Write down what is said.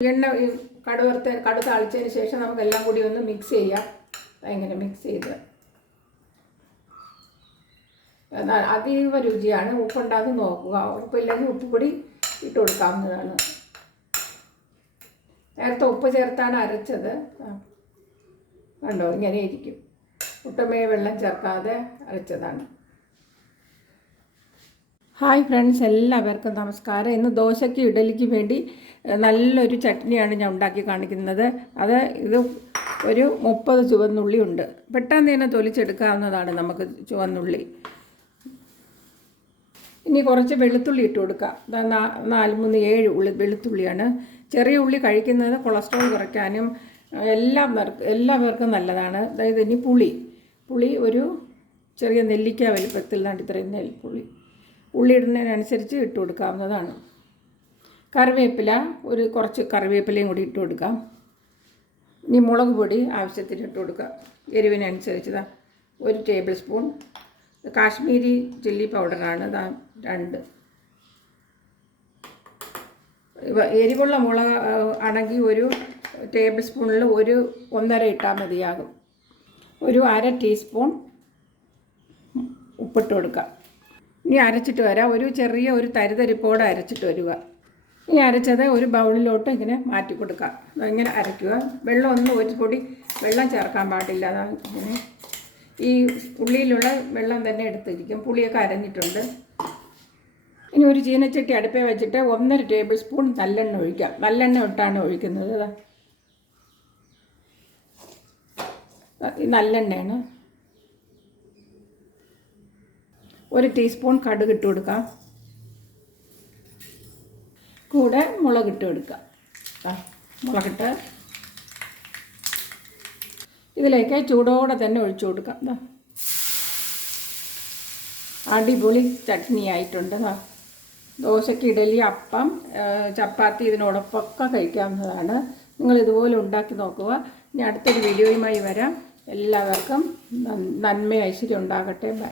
എണ്ണ ഈ കടുവറുത്ത് കടു താളിച്ചതിന് ശേഷം നമുക്കെല്ലാം കൂടി ഒന്ന് മിക്സ് ചെയ്യാം. ഇങ്ങനെ മിക്സ് ചെയ്ത്. അതീവ രുചിയാണ്. ഉപ്പുണ്ടാക്കി നോക്കുക. ഉപ്പില്ലെങ്കിൽ ഉപ്പ് പൊടി ഇട്ട് കൊടുക്കാവുന്നതാണ്. നേരത്തെ ഉപ്പ് ചേർത്താണ് അരച്ചത്. കണ്ടോ? ഇങ്ങനെ ഇരിക്കും. ഒട്ടുമേ വെള്ളം ചേർക്കാതെ അരച്ചതാണ്. ഹായ് ഫ്രണ്ട്സ് എല്ലാവർക്കും നമസ്കാരം. ഇന്ന് ദോശയ്ക്ക് ഇഡലിക്ക് വേണ്ടി നല്ലൊരു ചട്നിയാണ് ഞാൻ ഉണ്ടാക്കി കാണിക്കുന്നത്. അത് ഇത് ഒരു മുപ്പത് ചുവന്നുള്ളി ഉണ്ട്. പെട്ടെന്ന് തന്നെ തൊലിച്ചെടുക്കാവുന്നതാണ് നമുക്ക് ചുവന്നുള്ളി. ഇനി കുറച്ച് വെളുത്തുള്ളി ഇട്ട് കൊടുക്കാം. നാല് മൂന്ന് ഏഴ് ഉള്ളി വെളുത്തുള്ളിയാണ്. ചെറിയ ഉള്ളി കഴിക്കുന്നത് കൊളസ്ട്രോൾ കുറയ്ക്കാനും എല്ലാം എല്ലാ എല്ലാവർക്കും നല്ലതാണ്. അതായത് ഇനി പുളി. പുളി ഒരു ചെറിയ നെല്ലിക്ക വലിപ്പത്തിൽ നിന്നാണ് ഇത്രയും നെൽ പുളി. ഉള്ളി ഇടുന്നതിനനുസരിച്ച് ഇട്ട് കൊടുക്കാവുന്നതാണ്. കറിവേപ്പില ഒരു കുറച്ച് കറിവേപ്പിലയും കൂടി ഇട്ട് കൊടുക്കാം. ഇനി മുളക് പൊടി ആവശ്യത്തിന് ഇട്ട് കൊടുക്കാം. എരിവിനനുസരിച്ച് ഒരു ടേബിൾ സ്പൂൺ. കാശ്മീരി ചില്ലി പൗഡറാണ് ദാ രണ്ട്. എരിവുള്ള മുളക് ആണെങ്കിൽ ഒരു ടേബിൾ സ്പൂണിൽ ഒരു ഒന്നര ഇട്ടാൽ മതിയാകും. ഒരു അര ടീസ്പൂൺ ഉപ്പിട്ട് കൊടുക്കാം. ഇനി അരച്ചിട്ട് വരാം. ഒരു ചെറിയ ഒരു തരിതരിപ്പോടെ അരച്ചിട്ട് വരിക. ഇനി അരച്ചത് ഒരു ബൗളിലോട്ട് ഇങ്ങനെ മാറ്റി കൊടുക്കാം. ദാ ഇങ്ങനെ അരയ്ക്കുക. വെള്ളം ഒന്നും ഒരു പൊടി വെള്ളം ചേർക്കാൻ പാടില്ല. അതാണ് ഇങ്ങനെ ഈ ഉള്ളിയിലുള്ള വെള്ളം തന്നെ എടുത്തിരിക്കും. പുളിയൊക്കെ അരഞ്ഞിട്ടുണ്ട്. ഇനി ഒരു ചീനച്ചട്ടി അടുപ്പേ വെച്ചിട്ട് ഒന്നര ടേബിൾ സ്പൂൺ നല്ലെണ്ണ ഒഴിക്കാം. നല്ലെണ്ണ ഇട്ടാണ് ഒഴിക്കുന്നത്. നല്ലെണ്ണയാണ്. ഒരു ടീസ്പൂൺ കടുക് ഇട്ട് കൊടുക്കാം. കൂടെ മുളകിട്ട് കൊടുക്കാം. കൊടുക്കുക മുളകിട്ട് ഇതിലേക്ക് ചൂടോടെ തന്നെ ഒഴിച്ചു കൊടുക്കാം. ദാ. അടിപൊളി ചട്നി ആയിട്ടുണ്ട്. ദാ. ദോശയ്ക്ക് ഇഡലി അപ്പം ചപ്പാത്തി ഇതിനോടൊപ്പമൊക്കെ കഴിക്കാവുന്നതാണ്. നിങ്ങൾ ഇതുപോലെ ഉണ്ടാക്കി നോക്കുക. ഇനി അടുത്തൊരു വീഡിയോയുമായി വരാം. എല്ലാവർക്കും നന്മ ഐശ്വര്യം ഉണ്ടാകട്ടെ. ബൈ.